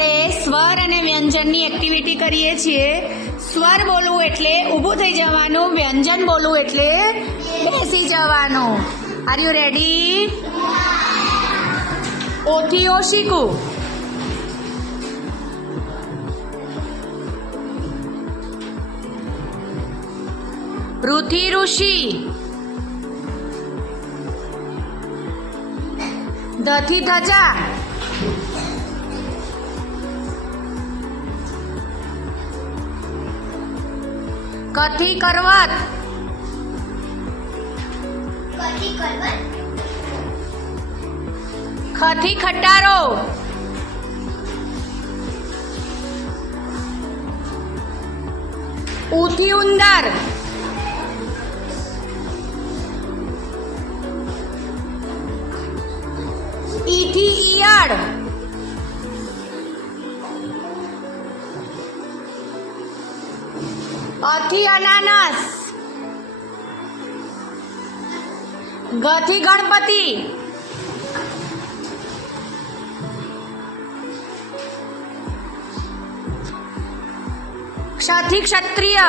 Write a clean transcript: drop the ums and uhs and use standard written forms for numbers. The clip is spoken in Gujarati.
આપણે સ્વર અને વ્યંજનની એક્ટિવિટી કરીએ છીએ. સ્વર બોલવું એટલે ઊભું થઈ જવાનું, વ્યંજન બોલવું એટલે બેસી જવાનું. Are you ready? ઓથી ઓશિકુ, ઋથી ઋષિ, ધથી ધજા, કથી કરવત, ખથી ખટારો, ઉથી ઉંદર, ઈથી ઈયળ, અથી અનાનસ, ગથી ગણપતિ, ક્ષથી ક્ષત્રિય,